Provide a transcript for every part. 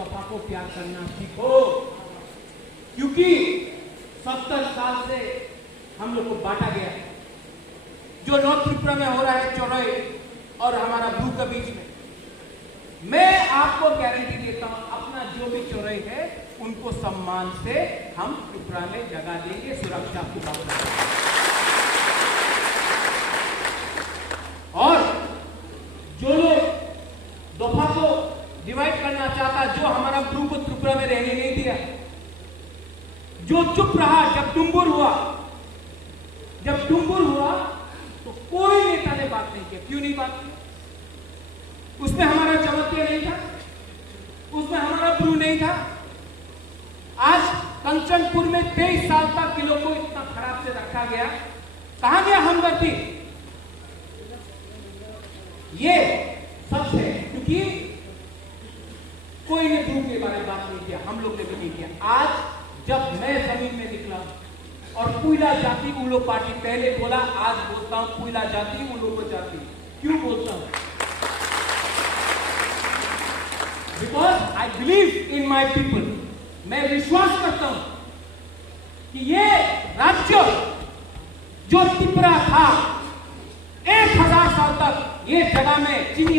दफा को प्यार करना सीखो, क्योंकि 70 साल से हम लोग को बांटा गया। जो नॉर्थ त्रिपुरा में हो रहा है चौराहे और हमारा ब्रू के बीच में, मैं आपको गारंटी देता हूं, अपना जो भी चौराहे है उनको सम्मान से हम त्रिपुरा में जगह देंगे, सुरक्षा की बात करेंगे। और जो लोग दफा को डिवाइड करना चाहता, जो हमारा ब्रू को त्रिपुरा में रहने नहीं दिया, जो चुप रहा जब डुंगुर हुआ, तो कोई नेता ने बात नहीं किया। क्यों नहीं बात की? उसमें हमारा जमत्या नहीं था, उसमें हमारा ब्रू नहीं था। आज कंचनपुर में 23 साल तक किलो को इतना खराब से रखा गया, कहां गया हमदर्दी? ये सच है, क्योंकि कोई ने ब्रू के बारे में बात नहीं किया, हम लोग ने भी नहीं किया। आज जब मैं जमीन में निकला और पुइला जाति उलो पार्टी, पहले बोला, आज बोलता हूं पुइला जाति उलो को जाति। क्यों बोलता हूं? Because I believe in my people. मैं विश्वास करता हूं कि ये राज्य जो त्रिपुरा था, 1000 साल तक ये जगह में चीनी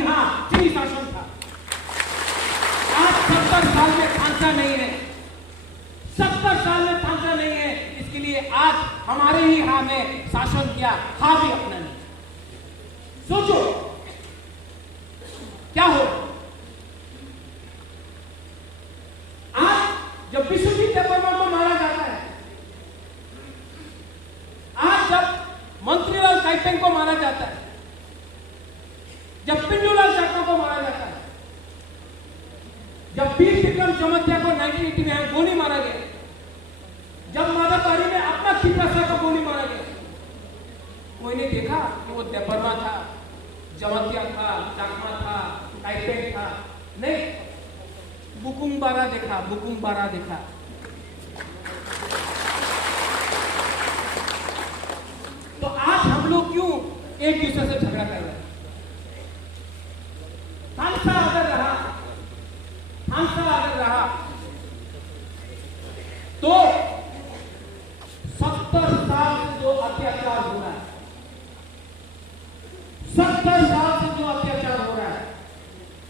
शासन था। आज 70 साल में खांसा नहीं है, 70 साल में खांसा नहीं है। इसके लिए आज हमारे ही हां में शासन किया, हां भी अपना नहीं। सोचो क्या हो। आज जब विश्वजीत देववर्मा को मारा जाता है, आज जब मंत्रीलाल काइटेंग को मारा जाता है, जब पिंडूलाल चाकमा को मारा जाता है, जब वीर विक्रम जमत्या को 1980 में गोली मारा गया, जब मादापारी में अपना खिपरासा को गोली मारा गया, कोई ने देखा कि वो देववर्मा था, जमत्या था, चाकमा था, काइटेंग था? नहीं, बुकुंबारा देखा। तो आज हम लोग क्यों एक दूसरे से झगड़ा कर रहे हैं? खांसा अगर रहा तो 70 साल से जो अत्याचार हो रहा है, 70 साल से जो अत्याचार हो रहा है,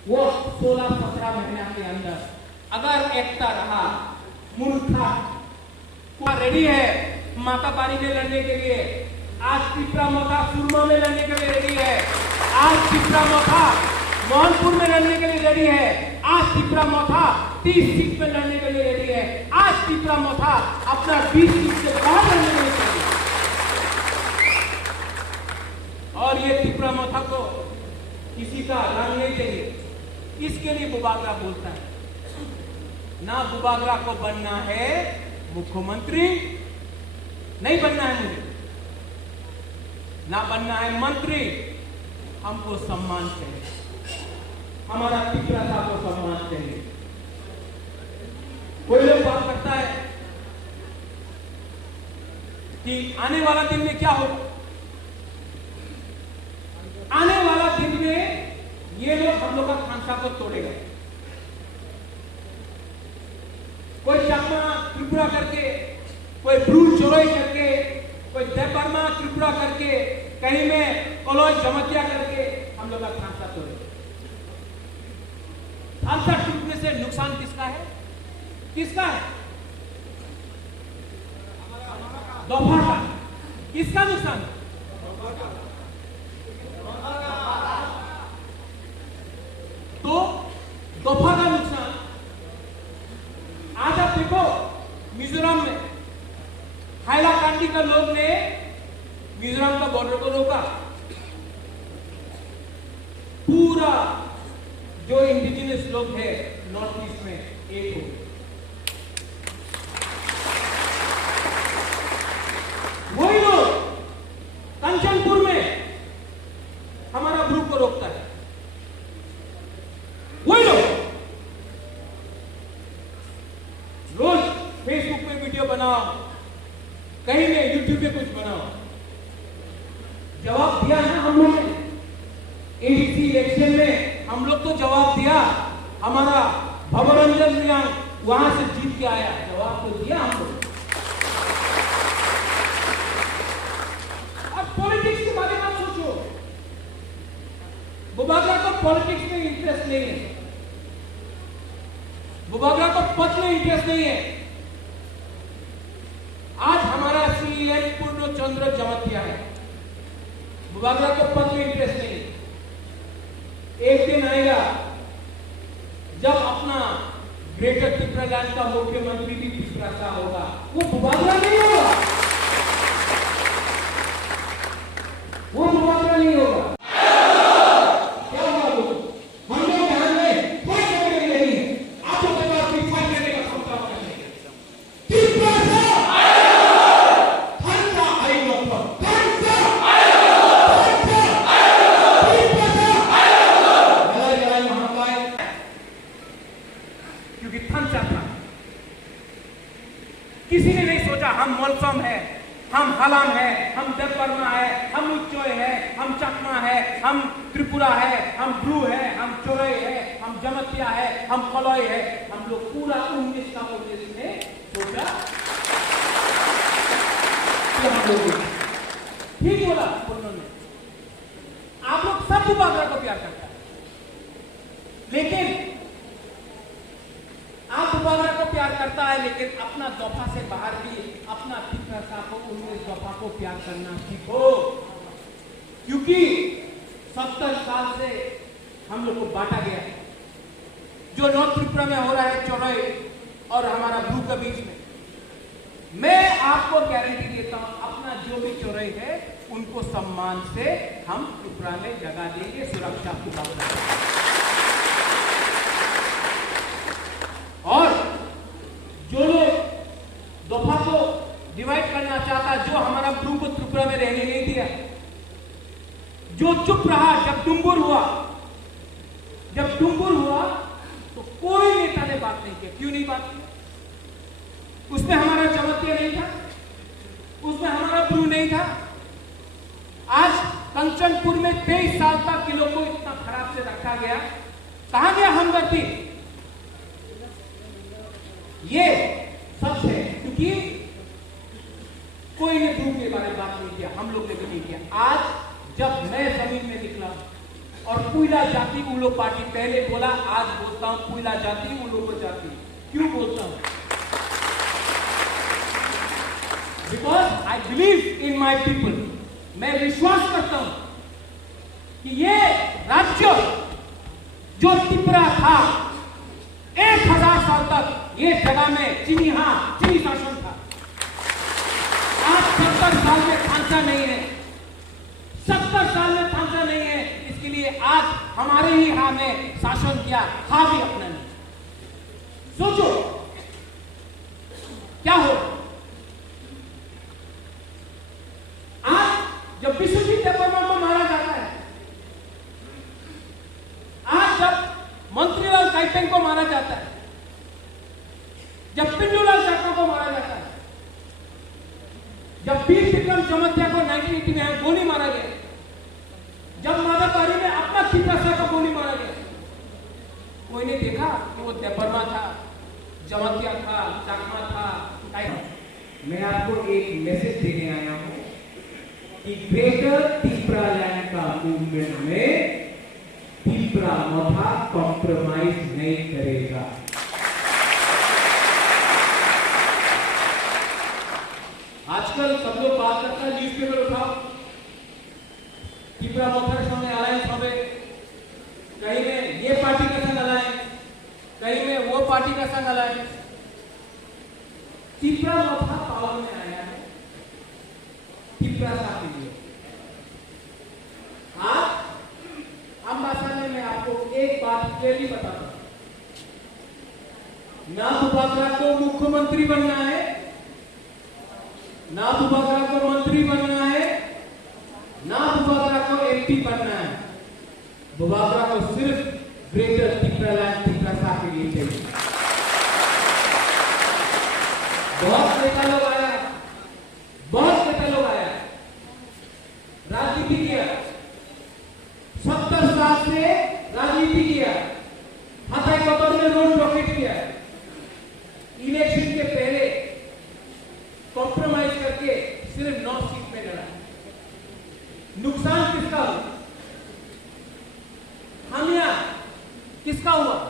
वो 16-17 महीने के अंदर अगर एकता रहा, मूर्खा रेडी है मातापारी में लड़ने के लिए, आज त्रिपुरा मोथा सुरमा में लड़ने के लिए रेडी है, आज त्रिपुरा मोथा मोहनपुर में लड़ने के लिए रेडी है, आज त्रिपुरा मोथा 30 सीट में लड़ने के लिए रेडी है, आज त्रिपुरा मोथा अपना 20 सीट से बाहर लड़ने के लिए रेडी है। और ये त्रिपुरा मोथा को किसी का रंग नहीं चाहिए, इसके लिए बुबागरा बोलता है ना। बुबागरा को बनना है मुख्यमंत्री, नहीं बनना है मुझे, ना बनना है मंत्री। हमको सम्मान चाहिए, हमारा त्रिपुरा को सम्मान चाहिए। कोई लोग बात करता है कि आने वाला दिन में क्या होगा, आने वाला दिन में ये लोग हम लोग का खांसा को तोड़ेगा। कोई चाकमा त्रिपुरा करके, कोई ब्रू चोरई करके, कोई देववर्मा त्रिपुरा करके, कहीं में कलोई जमत्या करके हम लोग का खांसा तोड़ेगा। खांसा टूटने से नुकसान किसका है? किसका है? दफा का। किसका नुकसान? तो दफा का नुकसान। आज आप देखो मिजोरम में हाइलाकांडी का लोग ने मिजोरम का बॉर्डर को रोका, पूरा जो इंडिजिनस लोग हैं नॉर्थ ईस्ट में एक हो। वही लोग कंचनपुर में हमारा ग्रुप को रोकता है, वही लोग रोज फेसबुक पे वीडियो बनाओ, कहीं में यूट्यूब पे कुछ बनाओ। जवाब दिया ना हम लोग ने एडीसी इलेक्शन में, हम लोग तो जवाब दिया। हमारा भवरंजन वहां से जीत के आया, जवाब तो दिया हमको। अब पॉलिटिक्स के बारे में मत सोचो। बुबागरा को पॉलिटिक्स में इंटरेस्ट नहीं है, बुबागरा को पद में इंटरेस्ट नहीं है। आज हमारा सीएम पूर्ण चंद्र जमतिया है, बुबागरा को पद में इंटरेस्ट नहीं है। एक दिन आएगा जब अपना ग्रेटर त्रिपुरा लैंड का मुख्यमंत्री भी त्रिपुरा का होगा, वो बुबागरा नहीं होगा, वो बुबागरा नहीं होगा। क्या होगा वो? हम लोग ध्यान में कोई कमी नहीं है, आप लोग के पास भी फाइट करने का क्षमता होना चाहिए। त्रिपुरा किसी ने नहीं सोचा हम मोलसम है, हम हलाम है, हम देवबर्मा है, हम उच्चोय है, हम चकमा है, हम त्रिपुरा है, हम ब्रू है, हम चोरई है, हम जमतिया है, हम कलौय है। हम लोग पूरा 19 का 19 ने सोचा कि हम लोग ठीक बोला उन्होंने। आप लोग सब बुबागरा को प्यार करता है, लेकिन आप बुबागरा को प्यार करता है, लेकिन अपना दफा से बाहर भी अपना त्रिपुरा को 19 दफा को प्यार करना सीखो। क्योंकि 70 साल से हम लोग को बांटा गया है। जो नॉर्थ त्रिपुरा में हो रहा है चौरई और हमारा ब्रू के बीच में, मैं आपको गारंटी देता हूं, अपना जो भी चौरई है उनको सम्मान से हम त्रिपुरा में जगह देंगे, सुरक्षा पूरा। और जो लोग दफा को डिवाइड करना चाहता, जो हमारा ब्रू को त्रिपुरा में रहने नहीं दिया, जो चुप रहा जब डुंगुर हुआ, जब डुंगुर हुआ तो कोई नेता ने बात नहीं किया। क्यों नहीं बात की? उसमें हमारा जमतिया नहीं था, उसमें हमारा ब्रू नहीं था। आज कंचनपुर में 23 साल तक किलो को इतना खराब से रखा गया, कहां गया हमदर्दी? ये सच है, क्योंकि कोई ने ब्रू के बारे में बात नहीं किया, हम लोग ने भी नहीं किया। आज जब मैं जमीन में निकला और पुइला जाति उलो पार्टी, पहले बोला, आज बोलता हूं पुइला जाति उलो को जाति। क्यों बोलता हूं? Because I believe in my people. मैं विश्वास करता हूं कि ये राज्य जो त्रिपुरा था 1000 साल तक ये जगह में चीनी शासन था। आज 70 साल में खांचा नहीं है, 70 साल में खांचा नहीं है। इसके लिए आज हमारे ही हां में शासन किया, हां भी अपना नहीं। सोचो क्या हो। आज जब विश्वजीत देवबर्मा को मारा जाता है, आज जब मंत्रीलाल काइटेंग को मारा जाता है, जब पिंडूलाल चक्मा को मारा जाता है, जब वीर विक्रम जमतिया को 1980 में गोली मारा गया, जब माधवपारी में अपना त्रिपुरा को गोली मारा गया, कोई ने देखा कि वो देवबर्मा था, जमतिया था, चकमा था। मैं आपको एक मैसेज देने आया हूं कि ग्रेटर त्रिपुरा लैंड का मूवमेंट में त्रिपुरा मोथा कॉम्प्रोमाइज नहीं करेगा। आजकल सब लोग बात करता है, न्यूज़पेपर उठाओ, त्रिपुरा मोथा संगे अलायंस होवे, कहीं में ये पार्टी का संग अलायंस, कहीं में वो पार्टी का संग अलायंस। त्रिपुरा मोथा पावर में आया है त्रिपुरा के लिए। आज अम्बासा में मैं आपको एक बात क्लियरली बताता हूं, ना बुबागरा को मुख्यमंत्री बनना है, ना बुबागरा को मंत्री बनना है, ना बुबागरा को एमपी बनना है। बुबागरा को सिर्फ ग्रेटर त्रिपुरा लैंड त्रिपुरा के लिए चाहिए। बहुत नेता लोग आया, बहुत नेता लोग आया, राजनीति किया, 70 साल से राजनीति किया, हाथाई कतर में रोड रॉकेट किया,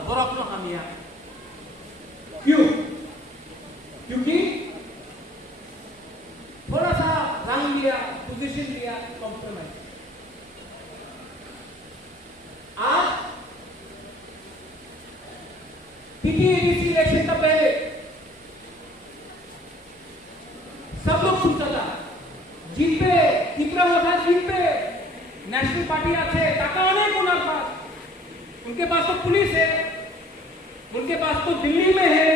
बरकनो हम यहाँ। क्यों? क्योंकि थोड़ा सा रंग लिया, पोजीशन लिया, कॉम्प्रोमाइज। आज टीटीएडीसी इलेक्शन का पहले सब लोग सोचा था जितने कितना होता जितने नेशनल पार्टी आते टाका अनेक उनके पास, उनके पास तो पुलिस है, उनके पास तो दिल्ली में है,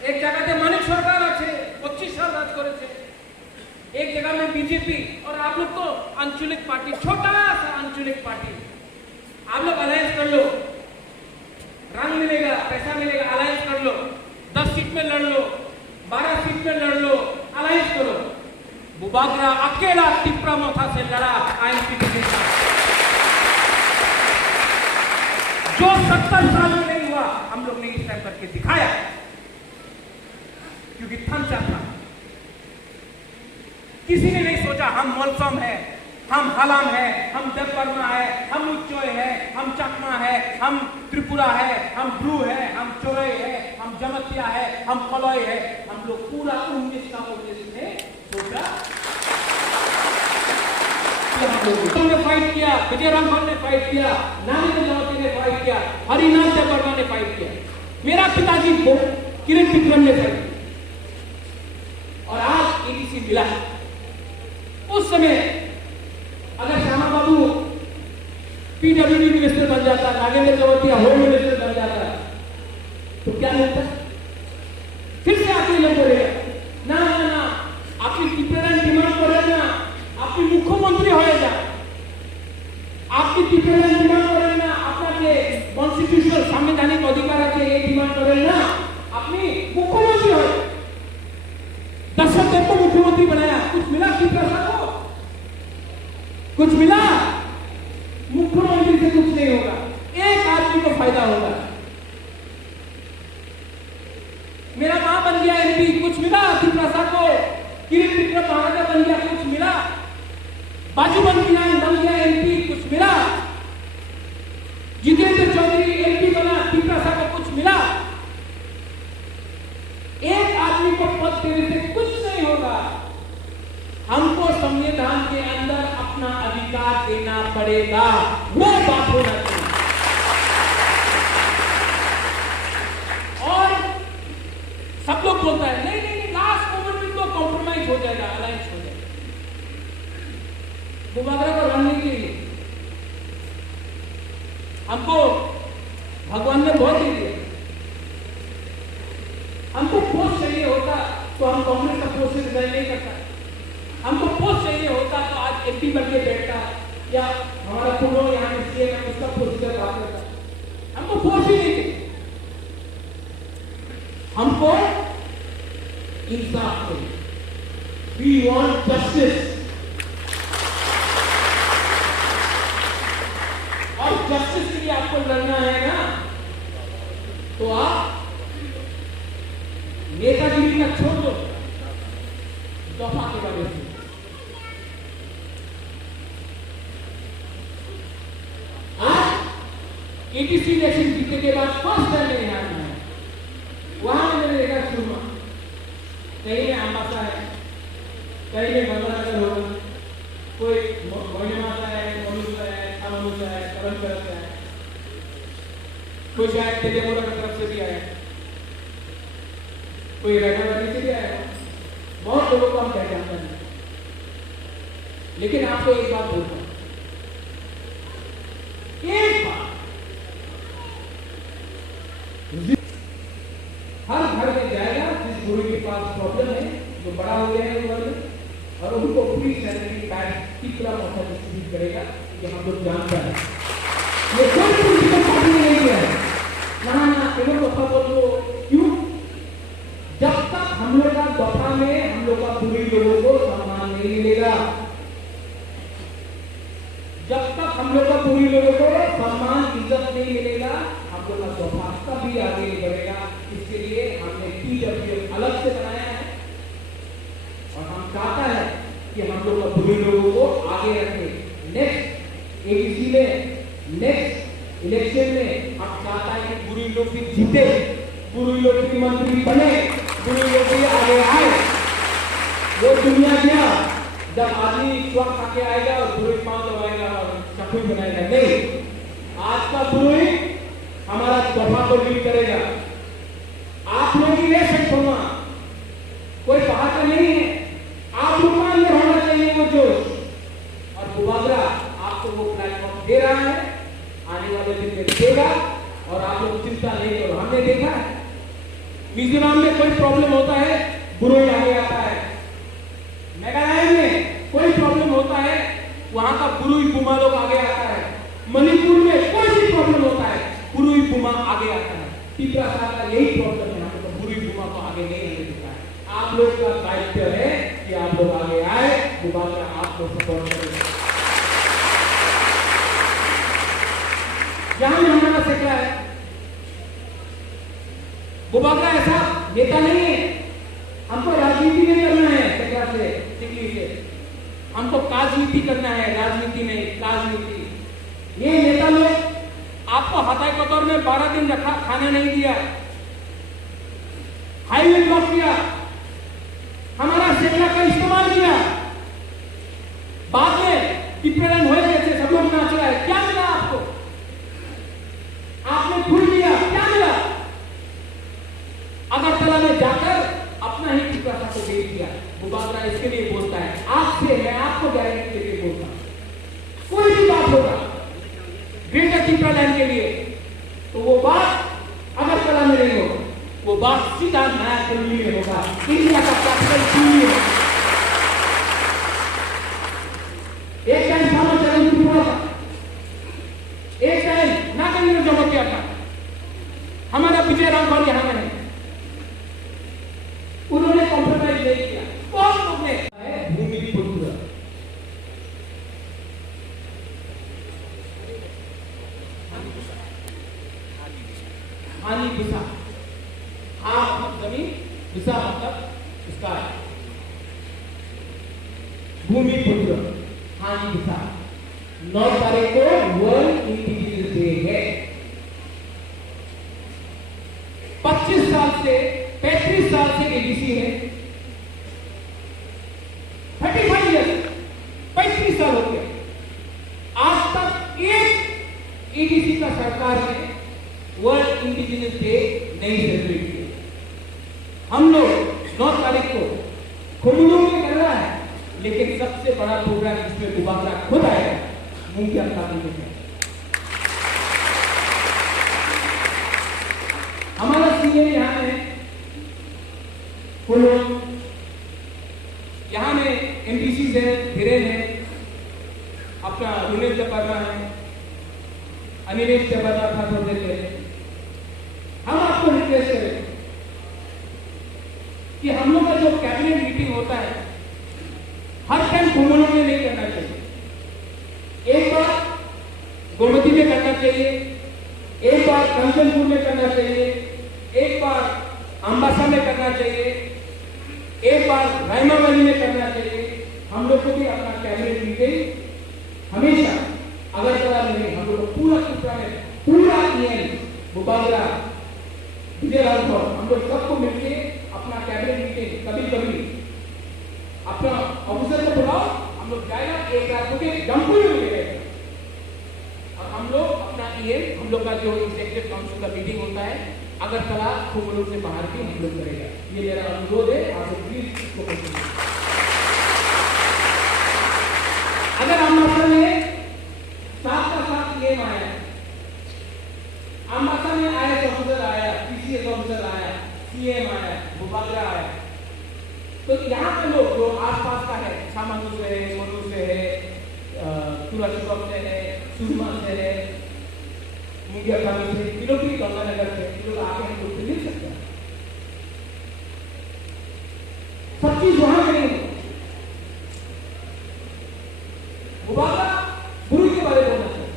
एक जगह पे मानिक सरकार आते 25 साल राज करे थे, एक जगह में बीजेपी, और आप लोग तो आंचलिक पार्टी, छोटा सा आंचलिक पार्टी, आप लोग अलायंस कर लो, रंग मिलेगा, पैसा मिलेगा, अलायंस कर लो, 10 सीट में लड़ लो, 12 सीट में लड़ लो, अलायंस करो। बुबागरा अकेला टिप्रा मोथा से लड़ा आईएनपी के साथ, जो 70 साल में नहीं हुआ, हम लोग ने इस टाइम करके दिखाया, क्योंकि थमचा था। किसी ने नहीं सोचा हम मौलसम है, हम हलाम है, हम देवबर्मा है, हम उच्चोय है, हम चकमा है, हम त्रिपुरा है, हम ब्रू है, हम चोरई है, हम जमतिया है, हम कलय है, हम लोग पूरा 19 का 19 ने सोचा। हमने फाइट किया, विजय राघवन ने फाइट किया, नानी जमती ने फाइट किया, हरिनाथ देवबर्मा ने फाइट किया, मेरा पिताजी को किरण विक्रम ने फाइट किया, और आज एडीसी मिला। उस समय अगर श्यामा बाबू पीडब्ल्यूडी मिनिस्टर बन जाता, नागेंद्र चौरसिया होम मिनिस्टर बन जाता, तो क्या होता? फिर से आपके लोग बोले ना ना ना, आपकी टिप्पणी डिमांड करे ना, आपकी मुख्यमंत्री हो जाए, आपकी टिप्पणी डिमांड करे ना, आपके कॉन्स्टिट्यूशनल संवैधानिक अधिकार है ये डिमांड करे ना, अपनी मुख्यमंत्री हो। दशरथ को मुख्यमंत्री बनाया, कुछ मिला टिप्पणी को? कुछ मिला? मुख्यमंत्री से कुछ नहीं होगा, एक आदमी को फायदा होगा। मेरा मां बन गया एमपी, कुछ मिला? प्रसाद को किरण विक्रम महाराजा बन गया, कुछ मिला? बाजू बन गया एमपी, कुछ मिला? जितेंद्र चौधरी एमपी बना, प्रसाद को कुछ मिला? एक आदमी को पद देने से कुछ नहीं होगा। हमको संविधान के अंदर अपना अधिकार देना पड़ेगा, वो बात होना चाहिए। और सब लोग बोलता है नहीं नहीं नहीं, लास्ट मोमेंट में तो कॉम्प्रोमाइज हो जाएगा, अलायंस हो जाएगा। बुबागरा को रणनीति हमको भगवान ने बहुत दे दिया। हमको पोस्ट चाहिए होता तो हम कांग्रेस का पोस्ट से रिजाइन नहीं करता। हमको पोस्ट चाहिए होता तो आज एमपी बन के बैठता, या हमारा पूर्व यहाँ के सीएम उसका पोस्ट से बात करता। हमको पोस्ट ही नहीं चाहिए, हमको इंसाफ चाहिए। We want justice, और जस्टिस के लिए आपको लड़ना है ना, तो आप नेतागिरी का छोड़ दो, दफा के बारे में। आज एडीसी इलेक्शन जीतने के बाद फर्स्ट टाइम मेरे यहाँ में वहां मैंने देखा सुरमा, कहीं में अम्बासा है, कहीं में बंगलादेश होगा, कोई मोइनमाता है, मनुष्य है, अमनुष्य है, करमचरत है, कोई शायद तेलेमोरा की तरफ से भी आया, कोई रैनावली से भी आया, बहुत लोगों को हम पहचानते हैं। लेकिन आपको एक बात बोलता हूं, एक बात, हर घर में जाएगा जिस गुरु के पास प्रॉब्लम है, जो बड़ा हो गया है उम्र में, और उनको फ्री सैलरी पैड कितना मौका डिस्ट्रीब्यूट करेगा, ये हम लोग जानते हैं। ये कोई पॉलिटिकल पार्टी ने नहीं किया है। ना केवल दफा बोलो, क्यों? जब तक हम लोग का दफा में हम लोग का पूरी लोगों को सम्मान नहीं मिलेगा, जब तक हम लोग का पूरी लोगों को सम्मान इज्जत नहीं मिलेगा, हम लोग का दफा कभी आगे नहीं बढ़ेगा। इसके लिए हमने पीडब्ल्यूएम अलग से बनाया है, और हम चाहता है कि हम लोग का पूरी लोगों को आगे रखें। नेक्स्ट एडीसी में, नेक्स्ट इलेक्शन में अब चाहता है कि बुरी लोग भी जीते, बुरी लोग भी मंत्री बने, बुरी लोग भी आगे आए। वो दुनिया गया जब आदमी स्वस्थ खाके आएगा और बुरी पांव दबाएगा और चक्कू बनाएगा। नहीं, आज का बुरी हमारा दफा को लीड करेगा। आप लोग ही ले सकते हो, कोई बाहर का नहीं है। आप लोग में होना चाहिए वो जोश। और बुबागरा आपको वो प्लेटफॉर्म दे रहा है, आने वाले दिन में देगा। और आप लोग चिंता नहीं करो, हमने देखा है मिजोरम में कोई प्रॉब्लम होता है बुरोई आगे आता है, मेघालय में कोई प्रॉब्लम होता है वहां का बुरुई बुमा लोग आगे आता है, मणिपुर में कोई भी प्रॉब्लम होता है बुरुई बुमा आगे आता है। त्रिपुरा का यही प्रॉब्लम है, हमको बुरुई बुमा को आगे नहीं आने देता है। आप लोग का दायित्व है कि आप लोग आगे आए, बुबागरा आपको सपोर्ट करें। यहां में हमारा सेक्टर है, बुबागरा ऐसा नेता नहीं है। हमको राजनीति नहीं करना है सेक्टर से, टिकली से हमको काजनीति करना है, राजनीति नहीं काजनीति। ये नेता लोग आपको हताई कतौर में 12 दिन रखा, खाना नहीं दिया, हाईवे ब्लॉक किया, हमारा सेक्टर का इस्तेमाल किया। बाद में डिप्रेशन हो जैसे सब लोग नाच रहा है, क्या मिला आपको? आपने भूल दिया, क्या मिला? अगरतला में जाकर अपना ही टिकरा को दे दिया। बुबागरा इसके लिए बोलता है, आपसे मैं आपको गारंटी देके बोलता हूं, कोई भी बात होगा ग्रेटर टिकरा लैंड के लिए तो वो बात अगरतला में नहीं होगा, वो बात सीधा नया दिल्ली में होगा, इंडिया का कैपिटल दिल्ली में। एक टाइम सामने चैलेंज हुआ था, एक टाइम नागरिक ने जमा किया था, हमारा विजय रामपाल यहां में है, उन्होंने कॉम्प्रोमाइज नहीं किया। कौन लोग ने भूमि पुत्र हानि दिशा, हाँ मतलब जमीन, दिशा मतलब इसका भूमि पुत्र हानि दिशा। 9 तारीख को वर्ल्ड इंडिजिनियस डे है। 25 साल से 35 साल से एडीसी है, 35 ईयर्स 35 साल हो गए, आज तक एक एडीसी का सरकार ने वर्ल्ड इंडिजिनियस डे नहीं सेलिब्रेट किया। हम लोग 9 तारीख को खुमलू में कर रहा है, लेकिन सबसे बड़ा प्रोग्राम जिसमें बुबागरा खुद आएगा मुंगिया काबू में। हमारा सीएम यहाँ है, यहाँ में एमपीसी है, धीरेन है, अपना रुनेश जपरना है, अनिलेश जपरना था थोड़े देर। हम आपको रिक्वेस्ट करें कि हम लोग का जो कैबिनेट मीटिंग होता है हर टाइम घुमनों में नहीं करना चाहिए। एक बार गोमती में करना चाहिए, एक बार कंचनपुर में करना चाहिए, एक बार अंबासा में करना चाहिए, एक बार रायमावली में करना चाहिए। हम लोग को भी अपना कैबिनेट मीटिंग हमेशा अगरतला में नहीं, हम लोग को पूरा त्रिपुरा में पूरा बुबागरा विजय राघव हम लोग सबको मिलके अपना कैबिनेट मीटिंग कभी कभी अपना ऑफिसर को बुलाओ, हम लोग जाएगा, एक रात के जमपुर में मिलेगा और हम लोग अपना हम लोग का जो एग्जीक्यूटिव काउंसिल का मीटिंग होता है अगरतला खुमलू से बाहर भी हम लोग करेगा। ये मेरा अनुरोध है, आप प्लीज इसको कंसिडर। अगर अम्बासा में साथ का साथ ये आया, अम्बासा में आईएएस ऑफिसर आया, पीसीएस ऑफिसर आया, सीएम आया, बुबागरा आया, तो यहाँ के लोग जो आसपास का है, सामानू से है, मनु से है, तुराचुकम से है, सुरमा से है, मुंगिया कामी से, ये लोग भी गंगानगर से, ये लोग आके हम लोग मिल सकते हैं। सब चीज वहां पे नहीं। बुबागरा गुरु के बारे में बोलना चाहिए।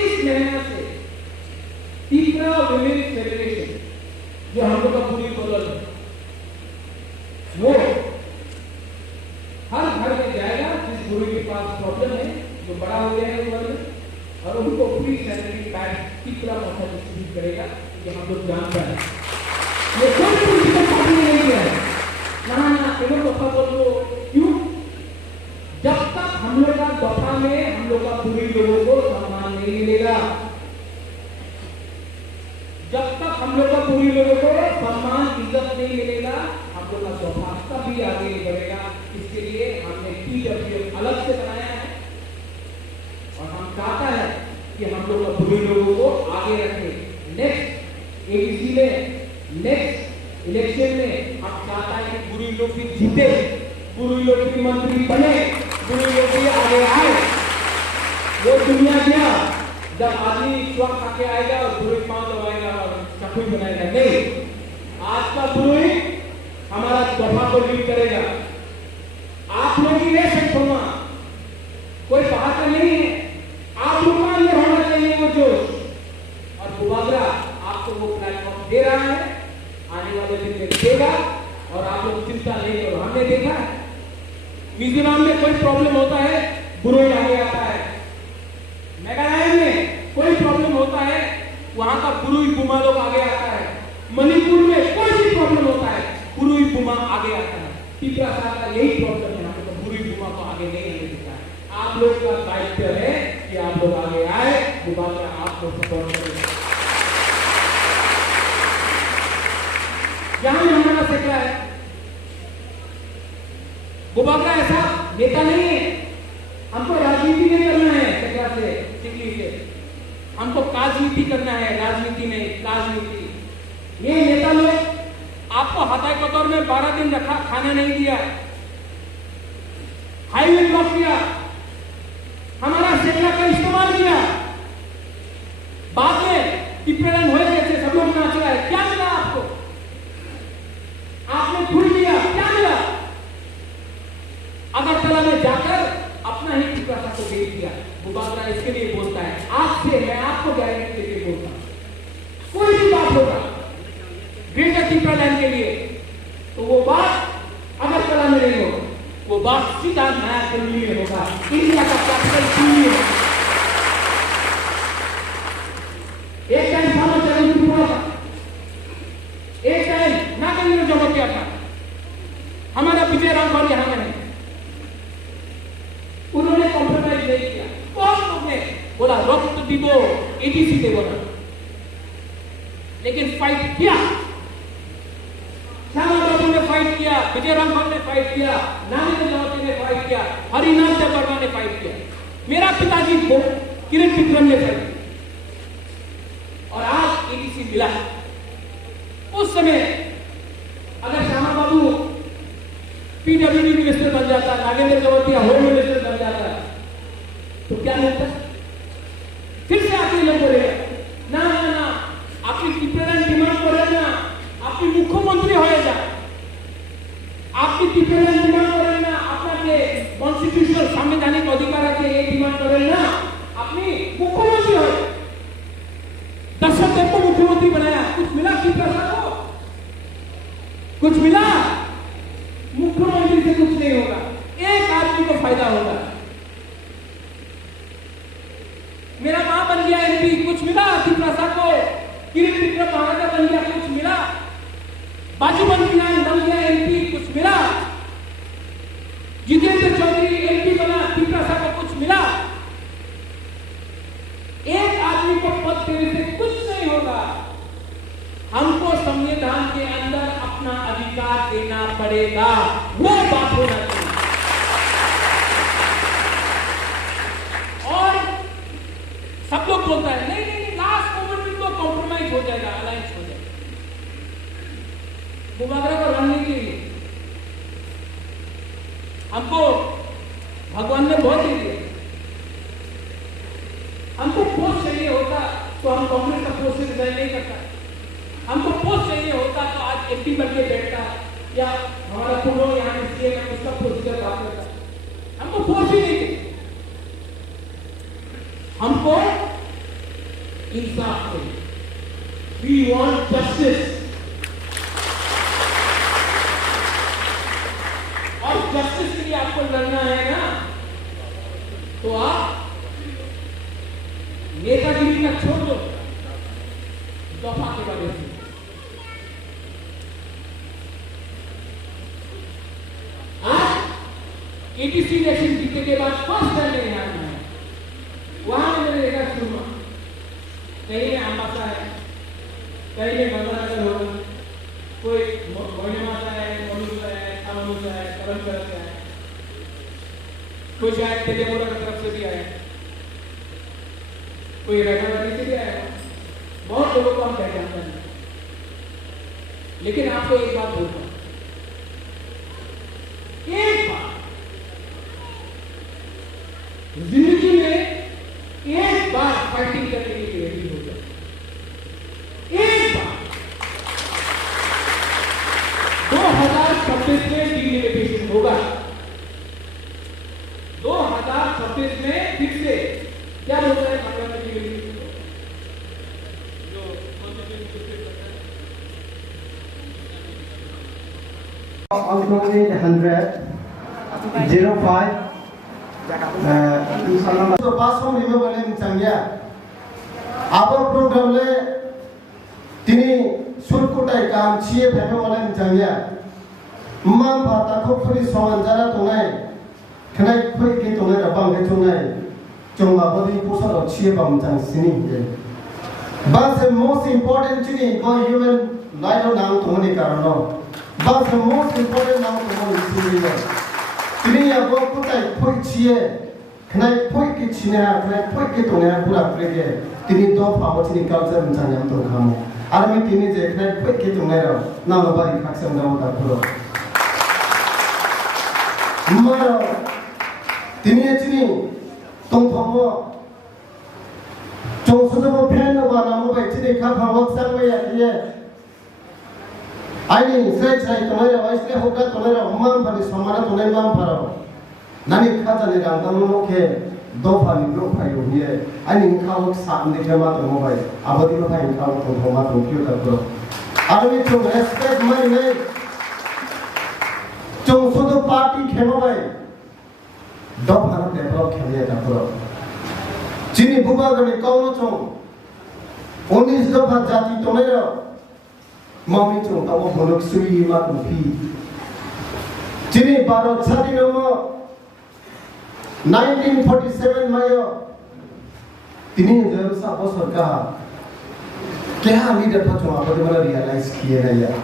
इस महीना से तीसरा विमेन सेलिब्रेशन जो हम लोग का पूरी बदल है, वो हर घर में जाएगा जिस गुरु के पास प्रॉब्लम है, जो बड़ा हो गया है उम्र में, और उनको को फ्री सैनिटरी पैड कितना पैसा डिस्ट्रीब्यूट करेगा ये हम लोग जानते हैं। ये कोई पॉलिटिकल पार्टी ने नहीं किया है ना केवल दफा बोलो क्यों? जब तक हम लोग का दफा में हम लोग का पूरी लोगों को सम्मान नहीं मिलेगा, जब तक हम लोग का पूरी लोगों को सम्मान इज्जत नहीं मिलेगा हम लोग का दफा कभी आगे नहीं बढ़ेगा। इसके लिए हमने PWM अलग से बनाया है और हम चाहता है कि हम लोग का पूरी लोगों को आगे रखें। नेक्स्ट ADC में नेक्स्ट इलेक्शन में हम चाहता है कि पूरी लोग भी जीते, पूरी लोग भी मंत्री बने, पूरी लोग भी आगे आए। वो दुनिया गया जब आदमी स्वर खा के आएगा और पुरोहित पांव दबाएगा और चक्कू बनाएगा, नहीं। आज का पुरोहित हमारा दफा को लीड करेगा। आप लोग ही नहीं सकते, कोई बात नहीं है, आप लोग का अंदर होना चाहिए वो जोश। और बुबागरा आपको वो प्लेटफॉर्म दे रहा है, आने वाले दिन में देगा और आप लोग चिंता नहीं करो। हमने देखा है मिजोरम में कोई प्रॉब्लम होता है पुरोहित आगे आता है, मेघालय में कोई प्रॉब्लम होता है वहां का पुरोहित बुमा लोग आगे आता है, मणिपुर में कोई भी प्रॉब्लम होता है पुरोहित बुमा आगे आता है। तीसरा साल का यही प्रॉब्लम है, हमको पुरोहित बुमा को आगे नहीं आने देता है। आप लोग का दायित्व है कि आप लोग आगे आए, बुबागरा आप लोग सपोर्ट करें। यहां भी हमारा सेक्टर है, बुबागरा ऐसा नेता नहीं है, हमको राजनीति नहीं करना है सेक्टर से टिकली से, हमको राजनीति करना है, राजनीति नहीं राजनीति। ये नेता लोग आपको हताई कतौर में 12 दिन रखा, खाना नहीं दिया, हाईवे ब्लॉक किया, हमारा सेक्टर का इस्तेमाल किया, बाद में डिप्रेशन हुए जैसे सब लोग नाच रहा है। क्या मिला आपको? आपने भूल दिया क्या मिला? अगरतला में जाकर अपना ही टिप्रासा को बेच दिया। बुबागरा इसके लिए बोलता है, आज से मैं आपको गारंटी देके बोलता हूं, कोई भी बात होगा ग्रेटर टिप्रा लैंड के लिए तो वो बात अगरतला में नहीं होगा, वो बात सीधा नया दिल्ली में होगा, इंडिया का कैपिटल दिल्ली में। एक टाइम सामने चैलेंज हुआ था, एक टाइम नागेंद्र जमा किया था, हमारा विजय रामपाल यहां में उन्होंने कॉम्प्रोमाइज नहीं किया। बहुत लोग ने बोला रक्त दीबो ADC देवो ना, लेकिन फाइट किया, श्यामा बाबू ने फाइट किया, विजय रामपाल ने फाइट किया, नागेंद्र जमाती ने फाइट किया, हरिनाथ देवबर्मा ने फाइट किया, मेरा पिताजी को किरण विक्रम ने फाइट किया और आज ADC मिला। उस समय अगर श्यामा बाबू PWD मिनिस्टर बन जाता, नागेंद्र जमातिया होम मिनिस्टर बन जाता तो क्या होता? फिर से आके लोग बोलेगा ना ना ना आपकी टिप्रेशन डिमांड करे ना, आपकी मुख्यमंत्री हो जा, आपकी टिप्रेशन डिमांड करे ना, अपना के कॉन्स्टिट्यूशनल संवैधानिक अधिकार है ये डिमांड करे ना, अपनी मुख्यमंत्री हो। दशरथ को मुख्यमंत्री बनाया, कुछ मिला टिप्रेशन को? कुछ मिला? मुख्यमंत्री से कुछ नहीं होगा, एक आदमी को फायदा होगा। मेरा मां बन गया MP, कुछ मिला टिप्रासा को? किरण विक्रम महाराजा बन गया, कुछ मिला? बाजू बन गया MP, कुछ मिला? जितेंद्र चौधरी MP बना, टिप्रासा को कुछ मिला? एक आदमी को पद देने से कुछ नहीं होगा, हमको संविधान के अंदर अपना अधिकार देना पड़ेगा, वो बात होना चाहिए। और सब लोग बोलता है नहीं नहीं लास्ट मोमेंट में तो कॉम्प्रोमाइज हो जाएगा, अलायंस हो जाएगा। बुबागरा को रणनीति हमको भगवान ने बहुत दे दिया, हमको पोस्ट चाहिए होता तो हम कांग्रेस का पोस्ट से रिजाइन नहीं करता, हमको पोस्ट चाहिए होता तो आज MP बन के बैठता या हमारा पुरो यहाँ CM में उसका प्रोसीजर बात करता। हमको पोस्ट ही नहीं, हमको इंसाफ चाहिए, वी वांट जस्टिस। और जस्टिस के लिए आपको लड़ना है ना, तो आप मेरे दफा के वजह से। आज एटीसी इलेक्शन जीतने के बाद फर्स्ट टाइम मेरे यहाँ में वहां मैंने देखा शुरू कहीं में आमाशा है, कहीं में गंगानगर होगा, कोई मोहने माता है, मनुष्य है, अमनुष्य है, करम करते हैं, कोई शायद तेलेमोरा की तरफ से भी आए, कोई रंगावती से भी आया, बहुत लोगों को हम पहचानते हैं। लेकिन आपको एक बात बोलता हूं, एक बार जिंदगी में एक बार फाइटिंग करने के लिए रेडी हो जाए, एक बार 2026 में डिलिमिटेशन होगा, 2026 में फिर से क्या होता है मतलब जो Outgoing 100 05 तो पास में भी बोले चंगिया अब प्रोग्राम ले तिनी सुरकुटाई काम छिए फेमे बोले चंगिया मां भाता को फुरी समान जरा तोनाय खनाय फुई के तोनाय रबांग के तोनाय चोंगा बदी पोसर छिए बाम चां सिनी हे बस मोस्ट इंपोर्टेंट चिनी को ह्यूमन लाइफ नाम तोने कारण बस मोस्ट इंपोर्टेंट नाम तोने सिनी है तिनी अब कुटाई फुई छिए खनाय फुई के छिने खनाय फुई के तोने पूरा प्रेगे तिनी दो फाव चिनी कल्चर चां याम तो खामो आरो में तिनी जे खनाय फुई के तोने रो नाम बारी खाक्सम दाव दा पुरो मारो तिनी चिनी तों फावो चों सुदो फेन वा नाम बाय चिनी खा फाव संग में ये आइनी स्ट्रेच राइट तोने रो इसले होगा तोने रो हम बारी समाना तोने माम फारो नानी खाता ने रांता मनो के दो फानी ब्रो फायो ये आइनी खाव साम ने केमा तो मोबाइल आबदी लो फाइन खाव तो होमा तो क्यों कर दो आरो में चों रेस्पेक्ट माय ने चों सुदो पार्टी खेमो भाई दो भारत डेवलप खेले ता पुरो चिनी बुबा गने कौनो चों 19 दफा जाति तोने रो मामी चों ताओ बोलक सुई मा तो फी चिनी भारत स्वाधीनम 1947 मायो तिनी जरूर सा बसर का क्या लीडर पचो आप बड़ा रियलाइज किए ना यार